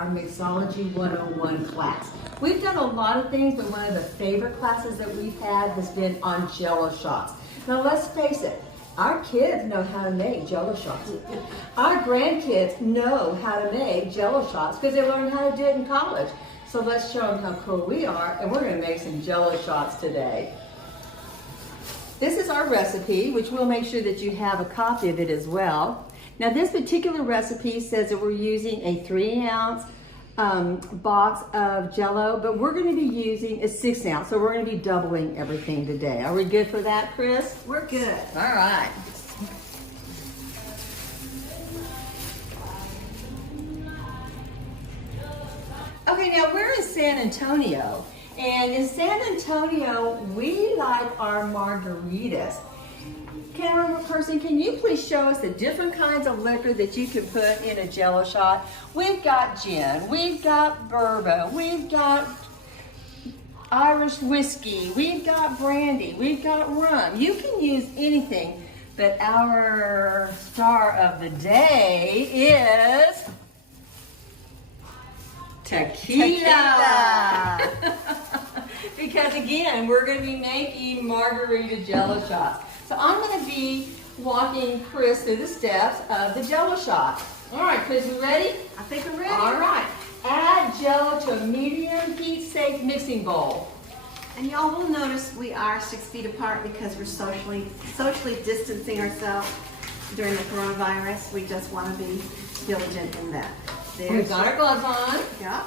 our Mixology 101 class. We've done a lot of things, but one of the favorite classes that we've had has been on Jello shots. Now let's face it, our kids know how to make Jello shots. Our grandkids know how to make Jello shots because they learned how to do it in college. So let's show them how cool we are, and we're going to make some Jello shots today. This is our recipe, which we'll make sure that you have a copy of it as well. Now this particular recipe says that we're using a 3-ounce box of Jello, but we're going to be using a 6-ounce, so we're going to be doubling everything today. Are we good for that, Chris? We're good. All right. Okay, now we're in San Antonio, and in San Antonio, we like our margaritas. Camera person, can you please show us the different kinds of liquor that you can put in a Jello shot? We've got gin, we've got bourbon, we've got Irish whiskey, we've got brandy, we've got rum. You can use anything, but our star of the day is tequila. Because again, we're going to be making margarita Jello shots. So I'm going to be walking Chris through the steps of the Jello shot. All right, Chris, you ready? I think we're ready. All right. Add Jello to a medium heat-safe mixing bowl. And y'all will notice we are 6 feet apart because we're socially distancing ourselves during the coronavirus. We just want to be diligent in that. We've got our gloves on. Yeah.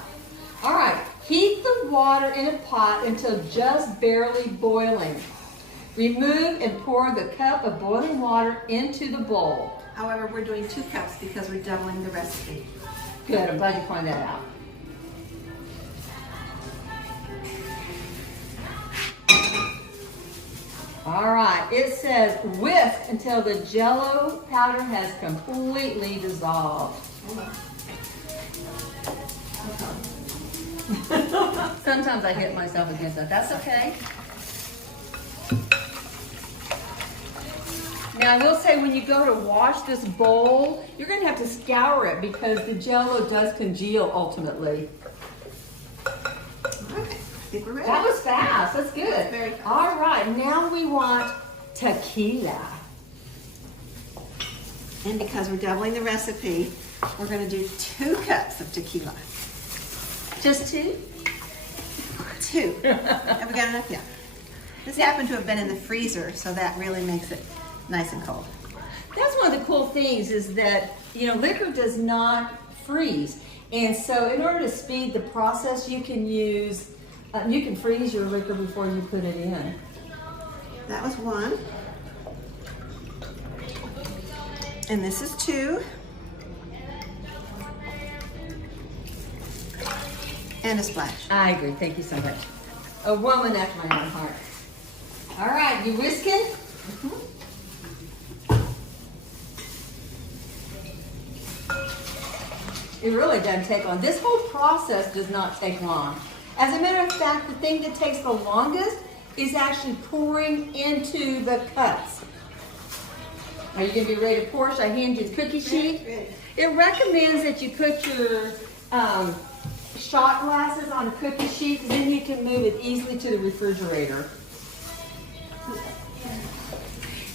All right. Heat the water in a pot until just barely boiling. Remove and pour the cup of boiling water into the bowl. However, we're doing 2 cups because we're doubling the recipe. Good, I'm glad you pointed that out. All right, it says whisk until the Jello powder has completely dissolved. Sometimes I hit myself against that. That's okay. Now I will say when you go to wash this bowl, you're going to have to scour it because the Jello does congeal ultimately. Okay, I think we're ready. That was fast. That's good. That's very fast. All right, now we want tequila. And because we're doubling the recipe, we're going to do 2 cups of tequila. Just 2? 2. Have we got enough? Yeah. This happened to have been in the freezer, so that really makes it nice and cold. That's one of the cool things is that, you know, liquor does not freeze. And so in order to speed the process, you can use, you can freeze your liquor before you put it in. That was 1. And this is 2. And a splash. I agree. Thank you so much. A woman after my own heart. All right, you whisking? Mm-hmm. It really doesn't take long. This whole process does not take long. As a matter of fact, the thing that takes the longest is actually pouring into the cups. Are you going to be ready to pour? Should I hand you the cookie sheet? Ready. It recommends that you put your shot glasses on a cookie sheet, and then you can move it easily to the refrigerator.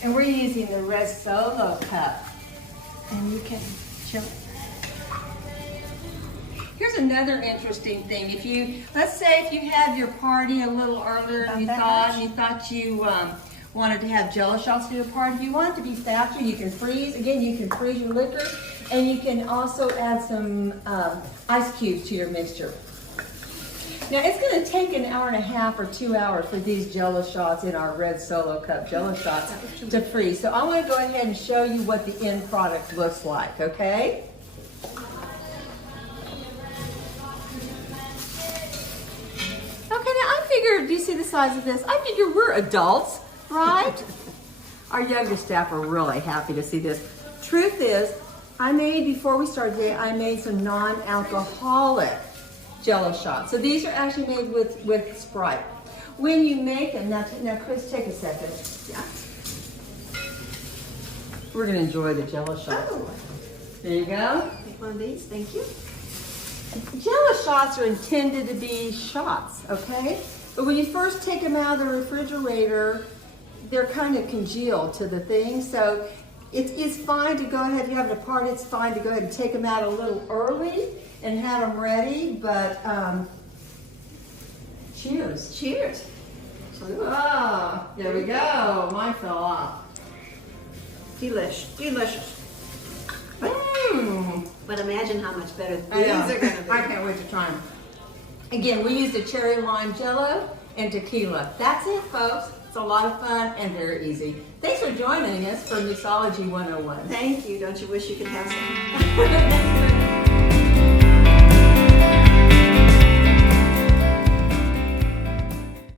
And we're using the Red Solo cup. And you can chill it. Here's another interesting thing. If you, let's say if you had your party a little earlier and you thought you wanted to have Jello shots for your party, if you want it to be faster, you can freeze. Again, you can freeze your liquor, and you can also add some ice cubes to your mixture. Now it's going to take 1.5 hours or 2 hours for these Jello shots in our Red Solo Cup Jello shots to freeze. So I want to go ahead and show you what the end product looks like, okay? Okay, now I figure, do you see the size of this? I figure we're adults, right? Our younger staff are really happy to see this. Truth is, before we started today, I made some non-alcoholic Jello shots. So these are actually made with Sprite. When you make them, now Chris, take a second. Yeah. We're gonna enjoy the Jello shots. Oh. There you go. Take one of these, thank you. Jello shots are intended to be shots, okay? But when you first take them out of the refrigerator, they're kind of congealed to the thing. So it's fine to go ahead, if you have a party, it's fine to go ahead and take them out a little early and have them ready, but cheers. Cheers. Oh, there we go. Mine fell off. Delish, delicious. Mmm. But imagine how much better I know. these are going to be. I can't wait to try them. Again, we used a cherry lime Jello and tequila. That's it, folks. It's a lot of fun and very easy. Thanks for joining us for Mixology 101. Thank you. Don't you wish you could have some?